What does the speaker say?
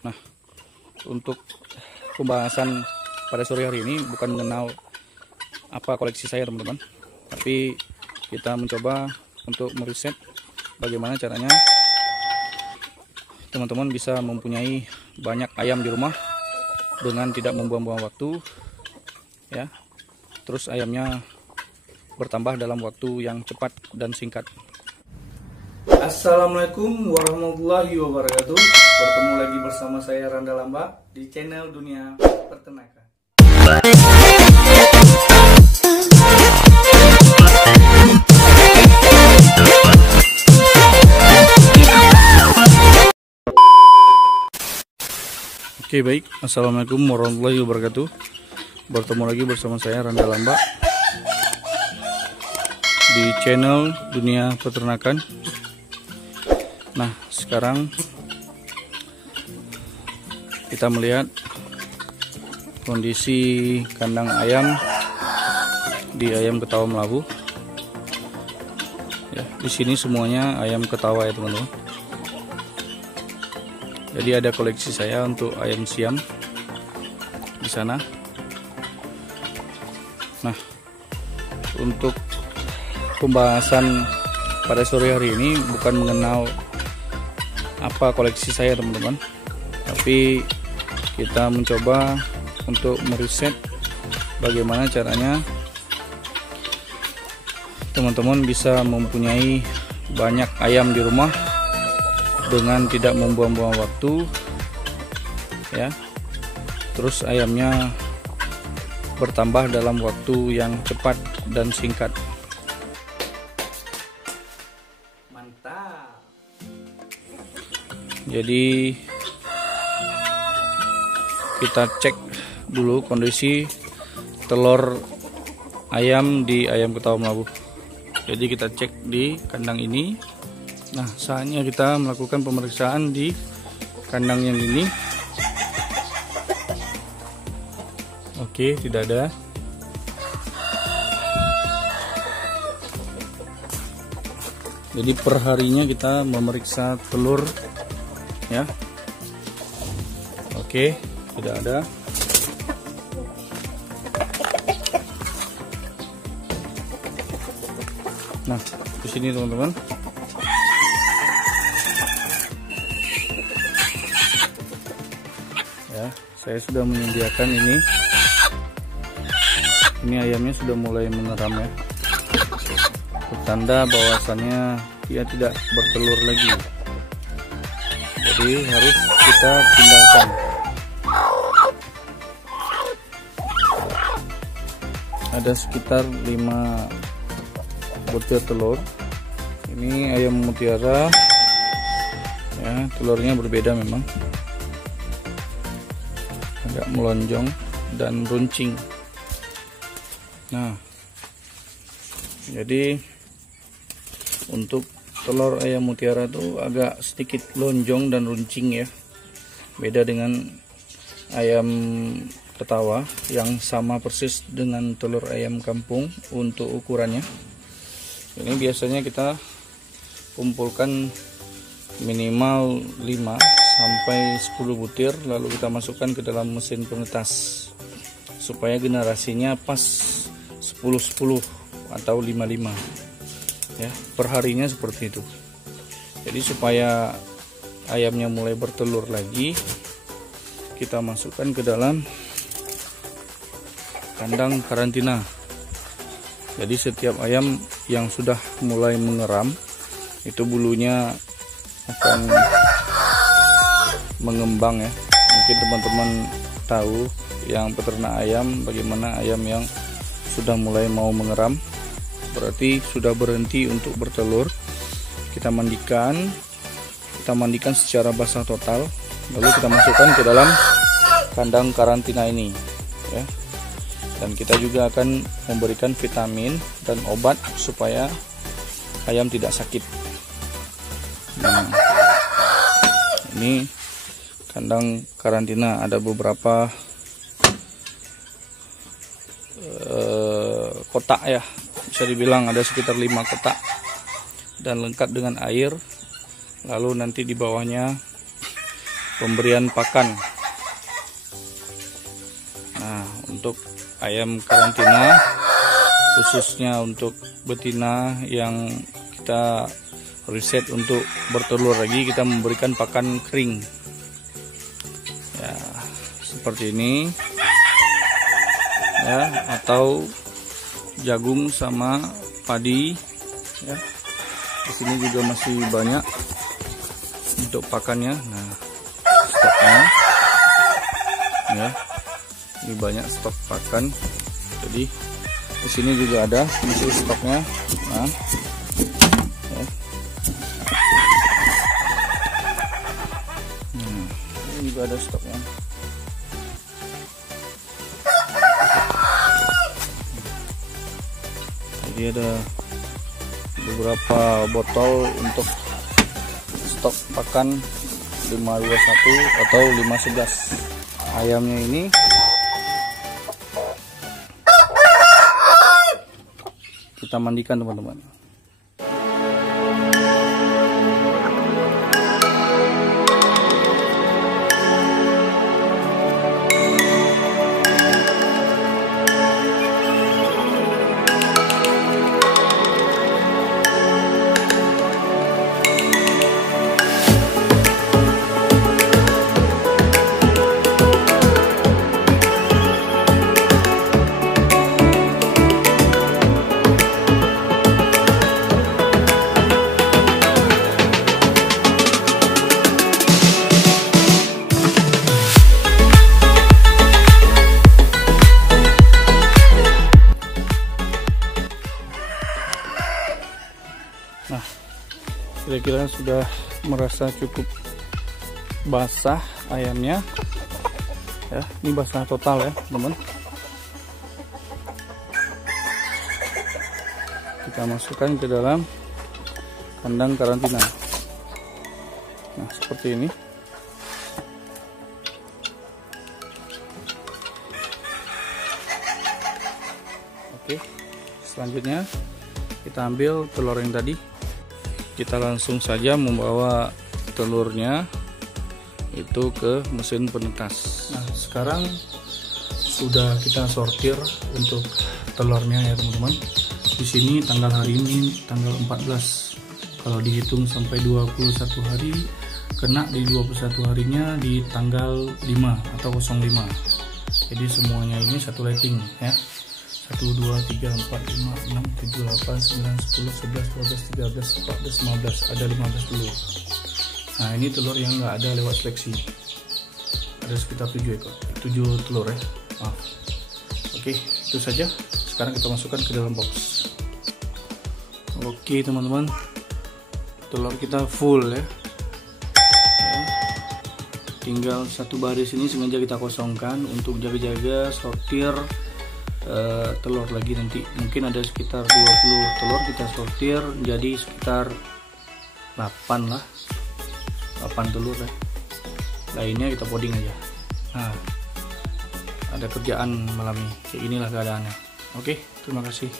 Nah, untuk pembahasan pada sore hari ini bukan mengenal apa koleksi saya teman-teman, tapi kita mencoba untuk meriset bagaimana caranya teman-teman bisa mempunyai banyak ayam di rumah dengan tidak membuang-buang waktu, ya. Terus ayamnya bertambah dalam waktu yang cepat dan singkat. Assalamualaikum warahmatullahi wabarakatuh. Bertemu lagi bersama saya Randa Lamba di channel Dunia Peternakan. Oke, baik. Assalamualaikum warahmatullahi wabarakatuh. Bertemu lagi bersama saya Randa Lamba di channel Dunia Peternakan. Nah, sekarang kita melihat kondisi kandang ayam di ayam ketawa melabu. Ya, di sini semuanya ayam ketawa ya teman-teman. Jadi ada koleksi saya untuk ayam siam di sana. Nah, untuk pembahasan pada sore hari ini bukan mengenal apa koleksi saya teman-teman, tapi kita mencoba untuk meriset bagaimana caranya teman-teman bisa mempunyai banyak ayam di rumah dengan tidak membuang-buang waktu, ya. Terus ayamnya bertambah dalam waktu yang cepat dan singkat. Mantap. Jadi kita cek dulu kondisi telur ayam di ayam ketawa melabu. Jadi kita cek di kandang ini. Nah, saatnya kita melakukan pemeriksaan di kandang yang ini. Oke, tidak ada. Jadi perharinya kita memeriksa telur, ya. Oke, tidak ada. Nah, di sini teman-teman. Ya, saya sudah menyediakan ini. Ini ayamnya sudah mulai mengeram ya. Tanda bahwasannya dia tidak bertelur lagi. Jadi harus kita pindahkan. Ada sekitar 5 butir telur. Ini ayam mutiara. Ya, telurnya berbeda memang. Agak melonjong dan runcing. Nah, jadi untuk telur ayam mutiara itu agak sedikit lonjong dan runcing ya. Beda dengan ayam ketawa yang sama persis dengan telur ayam kampung untuk ukurannya. Ini biasanya kita kumpulkan minimal 5 sampai 10 butir, lalu kita masukkan ke dalam mesin penetas supaya generasinya pas 10-10 atau 5-5 ya, perharinya seperti itu. Jadi supaya ayamnya mulai bertelur lagi, kita masukkan ke dalam kandang karantina. Jadi setiap ayam yang sudah mulai mengeram itu bulunya akan mengembang ya. Mungkin teman-teman tahu yang peternak ayam, bagaimana ayam yang sudah mulai mau mengeram berarti sudah berhenti untuk bertelur. Kita mandikan secara basah total, lalu kita masukkan ke dalam kandang karantina ini ya. Dan kita juga akan memberikan vitamin dan obat supaya ayam tidak sakit. Nah, ini kandang karantina, ada beberapa kotak ya, bisa dibilang ada sekitar 5 kotak dan lengkap dengan air. Lalu nanti di bawahnya pemberian pakan. Nah, untuk ayam karantina, khususnya untuk betina yang kita riset untuk bertelur lagi, kita memberikan pakan kering ya, seperti ini ya, atau jagung sama padi ya. Di sini juga masih banyak untuk pakannya. Nah, stoknya ya, ini banyak stok pakan. Jadi di sini juga ada masih stoknya. Nah, ya. Ini juga ada stoknya. Jadi ada beberapa botol untuk stok pakan 521 atau 511. Ayamnya ini kita mandikan, teman-teman. Nah, kira-kira sudah merasa cukup basah ayamnya ya. Ini basah total ya, teman-teman. Kita masukkan ke dalam kandang karantina. Nah, seperti ini. Oke, selanjutnya kita ambil telur yang tadi. Kita langsung saja membawa telurnya itu ke mesin penetas. Nah, sekarang sudah kita sortir untuk telurnya ya, teman-teman. Di sini tanggal hari ini tanggal 14. Kalau dihitung sampai 21 hari, kena di 21 harinya di tanggal 5 atau 05. Jadi semuanya ini satu letting ya. 1, 2, 3, 4, 5, 6, 7, 8, 9, 10, 11, 12, 13, 14, 15. Ada 15 telur. Nah, ini telur yang nggak ada lewat seleksi. Ada sekitar 7 ekor, 7 telur ya. Maaf. Oke, itu saja. Sekarang kita masukkan ke dalam box. Oke, teman-teman. Telur kita full ya. Tinggal satu baris ini sengaja kita kosongkan untuk jaga-jaga sortir telur lagi nanti. Mungkin ada sekitar 20 telur kita sortir jadi sekitar 8 lah, 8 telur ya. Lainnya kita poding aja. Nah, ada kerjaan malam ini. Kayak inilah keadaannya. Oke, terima kasih.